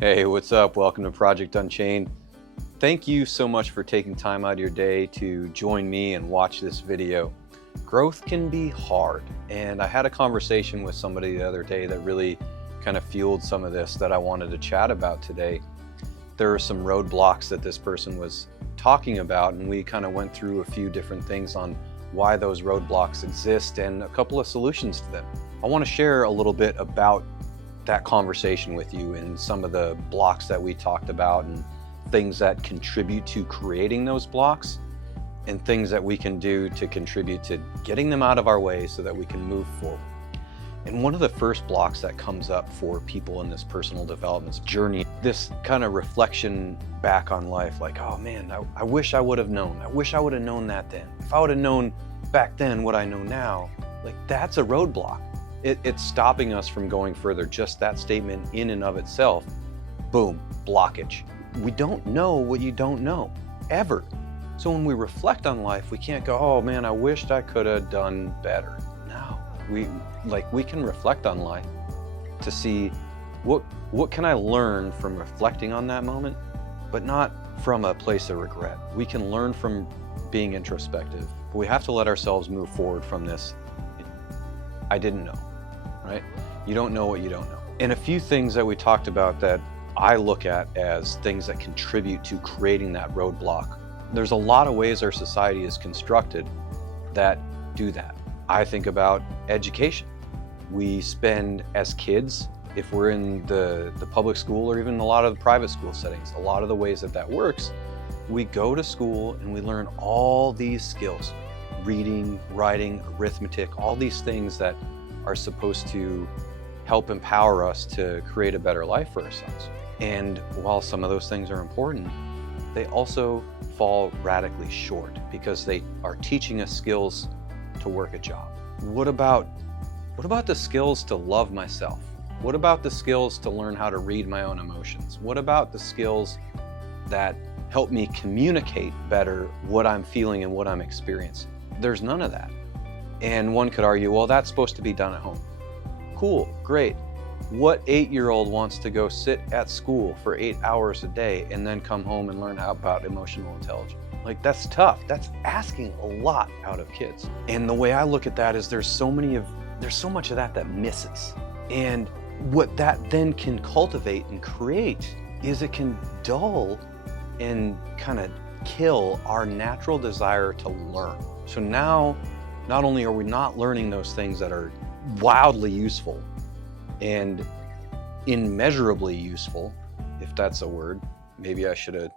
Hey, what's up? Welcome to Project Unchained. Thank you so much for taking time out of your day to join me and watch this video. Growth can be hard, and I had a conversation with somebody the other day that really kind of fueled some of this that I wanted to chat about today. There are some roadblocks that this person was talking about, and we kind of went through a few different things on why those roadblocks exist and a couple of solutions to them. I want to share a little bit about that conversation with you and some of the blocks that we talked about and things that contribute to creating those blocks and things that we can do to contribute to getting them out of our way so that we can move forward. And one of the first blocks that comes up for people in this personal development journey, this kind of reflection back on life, like, oh man, I wish I would have known. I wish I would have known that then. If I would have known back then what I know now, like that's a roadblock. It's stopping us from going further. Just that statement in and of itself, boom, blockage. We don't know what you don't know, ever. So when we reflect on life, we can't go, oh man, I wished I could have done better. No, we can reflect on life to see what can I learn from reflecting on that moment, but not from a place of regret. We can learn from being introspective, but we have to let ourselves move forward from this. I didn't know, right? You don't know what you don't know. And a few things that we talked about that I look at as things that contribute to creating that roadblock. There's a lot of ways our society is constructed that do that. I think about education. We spend, as kids, if we're in the public school or even a lot of the private school settings, a lot of the ways that works, we go to school and we learn all these skills. Reading, writing, arithmetic, all these things that are supposed to help empower us to create a better life for ourselves. And while some of those things are important, they also fall radically short because they are teaching us skills to work a job. What about the skills to love myself? What about the skills to learn how to read my own emotions? What about the skills that help me communicate better what I'm feeling and what I'm experiencing? There's none of that. And one could argue, well, that's supposed to be done at home. Cool, great. What 8-year-old wants to go sit at school for 8 hours a day and then come home and learn about emotional intelligence? Like, that's tough. That's asking a lot out of kids. And the way I look at that is there's so much of that misses. And what that then can cultivate and create is it can dull and kind of kill our natural desire to learn. So now, not only are we not learning those things that are wildly useful and immeasurably useful, if that's a word, maybe I should have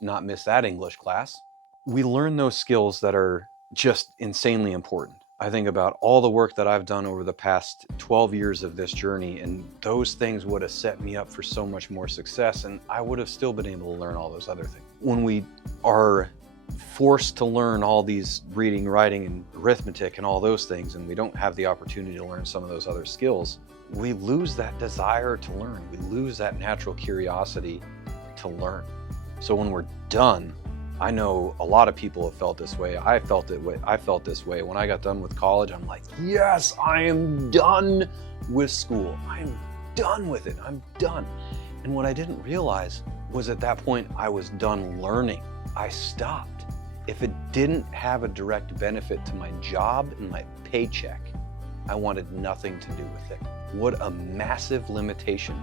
not missed that English class. We learn those skills that are just insanely important. I think about all the work that I've done over the past 12 years of this journey, and those things would have set me up for so much more success, and I would have still been able to learn all those other things. When we are forced to learn all these reading, writing, and arithmetic and all those things, and we don't have the opportunity to learn some of those other skills, we lose that desire to learn. We lose that natural curiosity to learn. So when we're done, I know a lot of people have felt this way. I felt this way. When I got done with college, I'm like, yes, I am done with school. I am done with it. I'm done. And what I didn't realize was at that point, I was done learning. I stopped. If it didn't have a direct benefit to my job and my paycheck, I wanted nothing to do with it. What a massive limitation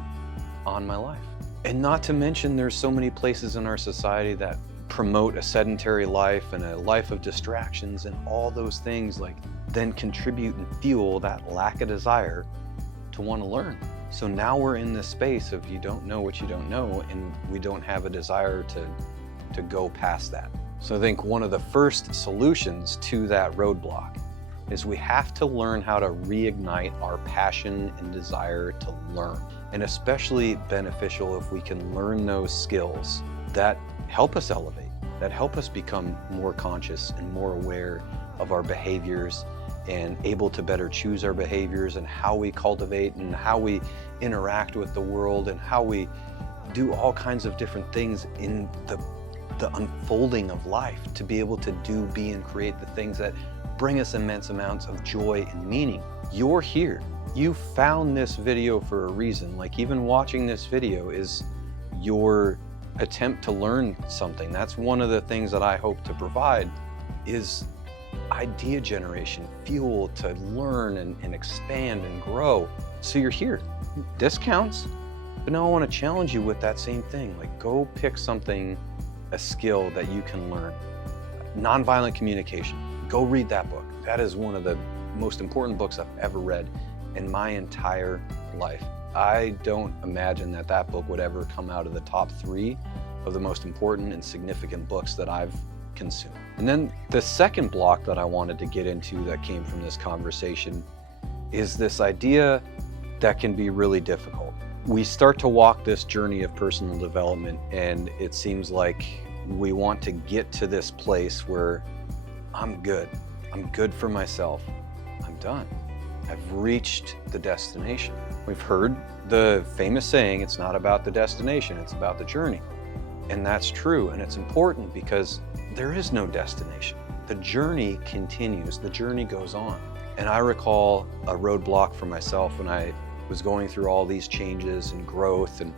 on my life. And not to mention, there's so many places in our society that promote a sedentary life and a life of distractions, and all those things like then contribute and fuel that lack of desire to want to learn. So now we're in this space of you don't know what you don't know, and we don't have a desire to go past that. So I think one of the first solutions to that roadblock is we have to learn how to reignite our passion and desire to learn. And especially beneficial if we can learn those skills that help us elevate, that help us become more conscious and more aware of our behaviors and able to better choose our behaviors and how we cultivate and how we interact with the world and how we do all kinds of different things in the unfolding of life, to be able to do, be, and create the things that bring us immense amounts of joy and meaning. You're here. You found this video for a reason. Like, even watching this video is your attempt to learn something. That's one of the things that I hope to provide, is idea generation, fuel to learn and expand and grow. So you're here. This counts. But now I want to challenge you with that same thing. Like, go pick something, a skill that you can learn. Nonviolent communication. Go read that book. That is one of the most important books I've ever read in my entire life. I don't imagine that that book would ever come out of the top 3 of the most important and significant books that I've consumed. And then the second block that I wanted to get into that came from this conversation is this idea that can be really difficult. We start to walk this journey of personal development, and it seems like we want to get to this place where I'm good for myself, I'm done, I've reached the destination. We've heard the famous saying, it's not about the destination, it's about the journey. And that's true, and it's important because there is no destination. The journey continues, the journey goes on. And I recall a roadblock for myself when I was going through all these changes and growth, and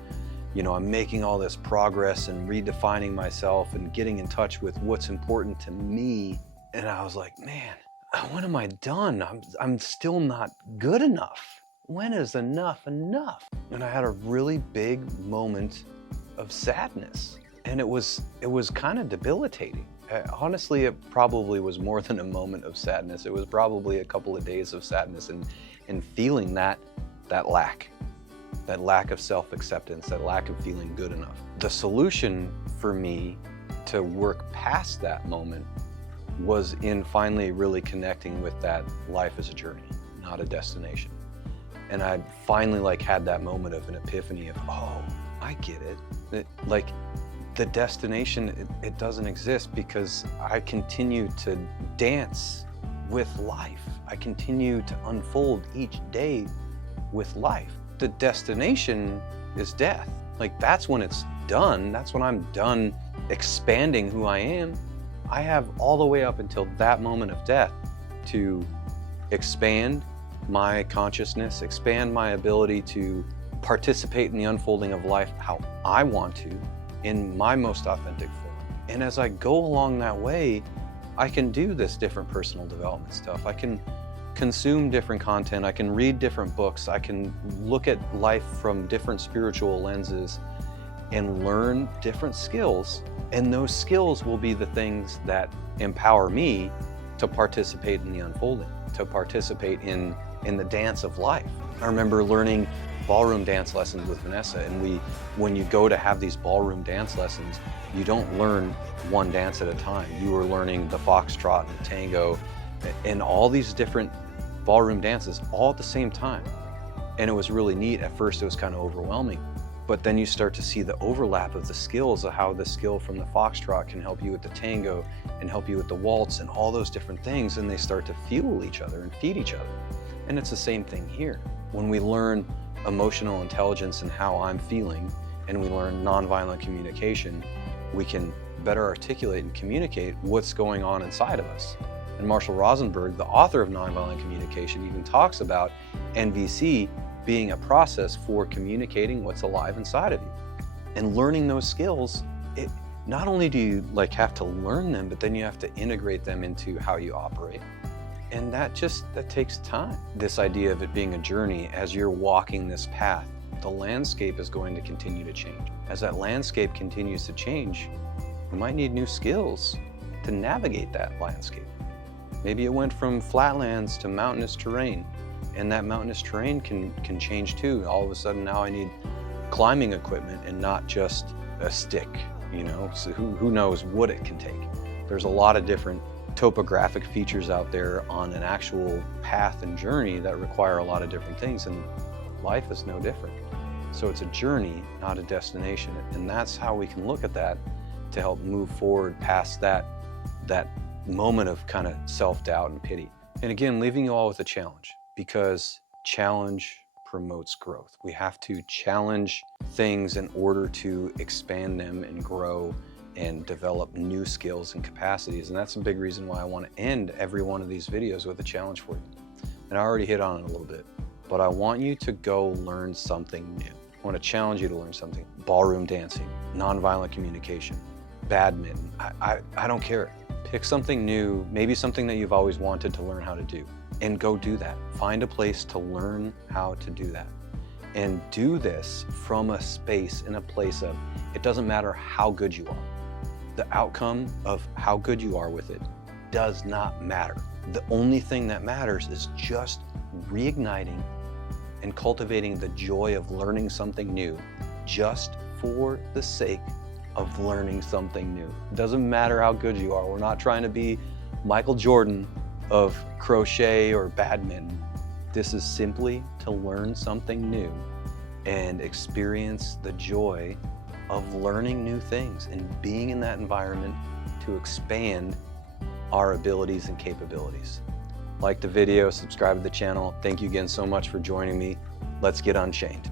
I'm making all this progress and redefining myself and getting in touch with what's important to me. And I was like, man, when am I done? I'm still not good enough. When is enough enough? And I had a really big moment of sadness, and it was kind of debilitating. Honestly, it probably was more than a moment of sadness. It was probably a couple of days of sadness and feeling that lack of self-acceptance, that lack of feeling good enough. The solution for me to work past that moment was in finally really connecting with that life as a journey, not a destination. And I finally had that moment of an epiphany of, oh, I get it. The destination, it doesn't exist, because I continue to dance with life. I continue to unfold each day with life. The destination is death. That's when it's done. That's when I'm done expanding who I am. I have all the way up until that moment of death to expand my consciousness, expand my ability to participate in the unfolding of life how I want to, in my most authentic form. And as I go along that way, I can do this different personal development stuff. I can consume different content. I can read different books. I can look at life from different spiritual lenses and learn different skills. And those skills will be the things that empower me to participate in the unfolding, to participate in the dance of life. I remember learning ballroom dance lessons with Vanessa, and when you go to have these ballroom dance lessons, you don't learn one dance at a time. You are learning the foxtrot and the tango and all these different ballroom dances all at the same time. And it was really neat. At first it was kind of overwhelming, but then you start to see the overlap of the skills, of how the skill from the foxtrot can help you with the tango and help you with the waltz and all those different things, and they start to fuel each other and feed each other. And it's the same thing here. When we learn emotional intelligence and how I'm feeling, and we learn nonviolent communication, we can better articulate and communicate what's going on inside of us. And Marshall Rosenberg, the author of Nonviolent Communication, even talks about NVC being a process for communicating what's alive inside of you. And learning those skills, not only do you have to learn them, but then you have to integrate them into how you operate. And that takes time. This idea of it being a journey, as you're walking this path, the landscape is going to continue to change. As that landscape continues to change, you might need new skills to navigate that landscape. Maybe it went from flatlands to mountainous terrain, and that mountainous terrain can change too. All of a sudden now I need climbing equipment and not just a stick, so who knows what it can take. There's a lot of different topographic features out there on an actual path and journey that require a lot of different things, and life is no different. So it's a journey, not a destination, and that's how we can look at that to help move forward past that moment of kind of self-doubt and pity. And again, leaving you all with a challenge, because challenge promotes growth. We have to challenge things in order to expand them and grow and develop new skills and capacities. And that's a big reason why I want to end every one of these videos with a challenge for you. And I already hit on it a little bit. but I want you to go learn something new. I want to challenge you to learn something. Ballroom dancing, nonviolent communication, badminton, I don't care. Pick something new, maybe something that you've always wanted to learn how to do, and go do that. Find a place to learn how to do that. And do this from a space and a place of, it doesn't matter how good you are. The outcome of how good you are with it does not matter. The only thing that matters is just reigniting and cultivating the joy of learning something new just for the sake of learning something new. It doesn't matter how good you are. We're not trying to be Michael Jordan of crochet or badminton. This is simply to learn something new and experience the joy of learning new things and being in that environment to expand our abilities and capabilities. Like the video, subscribe to the channel. Thank you again so much for joining me. Let's get unchained.